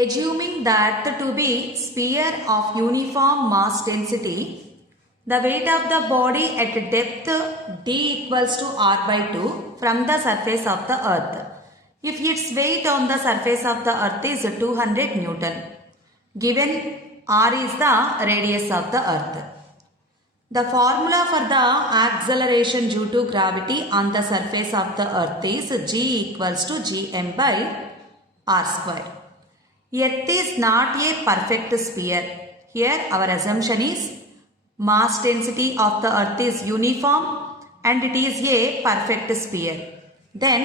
Assuming that to be sphere of uniform mass density, the weight of the body at depth d equals to r by 2 from the surface of the earth. If its weight on the surface of the earth is 200 Newton, given r is the radius of the earth. The formula for the acceleration due to gravity on the surface of the earth is g equals to gm by r square. Earth is not a perfect sphere. Here our assumption is mass density of the earth is uniform and it is a perfect sphere. Then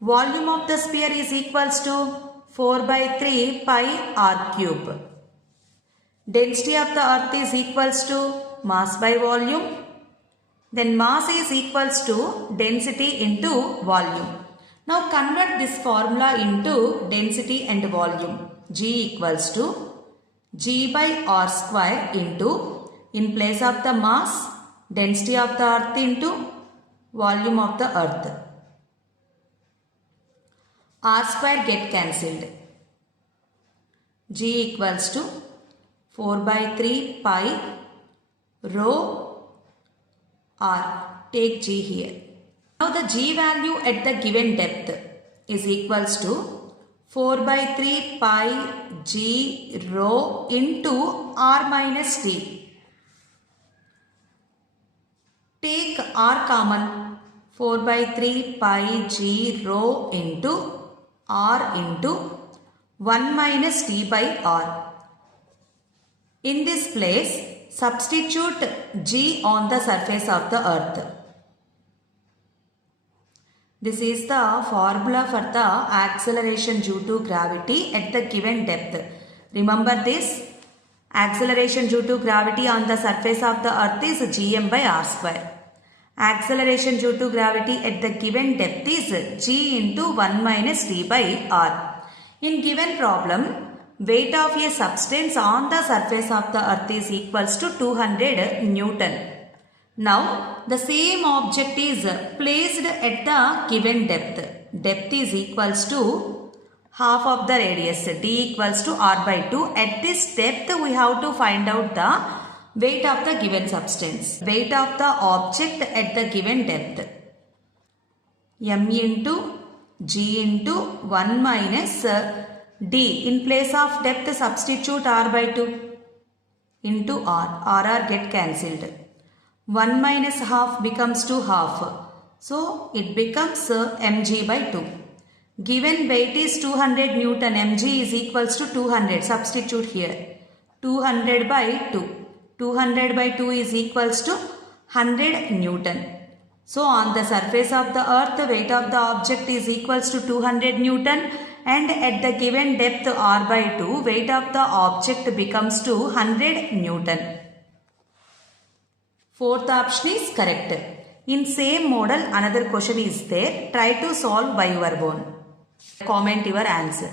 volume of the sphere is equals to 4 by 3 pi r cube. Density of the earth is equals to mass by volume. Then mass is equals to density into volume. Now convert this formula into density and volume. G equals to G by R square into, in place of the mass, density of the earth into volume of the earth. R square get cancelled. G equals to 4 by 3 pi rho R. Take G here. Now the G value at the given depth is equals to 4 by 3 pi G rho into R minus T. Take R common. 4 by 3 pi G rho into R into 1 minus T by R. In this place, substitute G on the surface of the earth. This is the formula for the acceleration due to gravity at the given depth. Remember this, acceleration due to gravity on the surface of the earth is gm by r square. Acceleration due to gravity at the given depth is g into 1 minus t by r. In given problem, weight of a substance on the surface of the earth is equals to 200 Newton. Now, the same object is placed at the given depth. Depth is equals to half of the radius, d equals to r by 2. At this depth, we have to find out the weight of the given substance. Weight of the object at the given depth. m into g into 1 minus d. In place of depth, substitute r by 2 into r. r get cancelled. 1 minus half becomes 2 half. So, it becomes mg by 2. Given weight is 200 Newton, mg is equals to 200. Substitute here. 200 by 2. 200 by 2 is equals to 100 Newton. So, on the surface of the earth, the weight of the object is equals to 200 Newton. And at the given depth r by 2, weight of the object becomes to 100 Newton. Fourth option is correct. In same model, another question is there. Try to solve by your own. Comment your answer.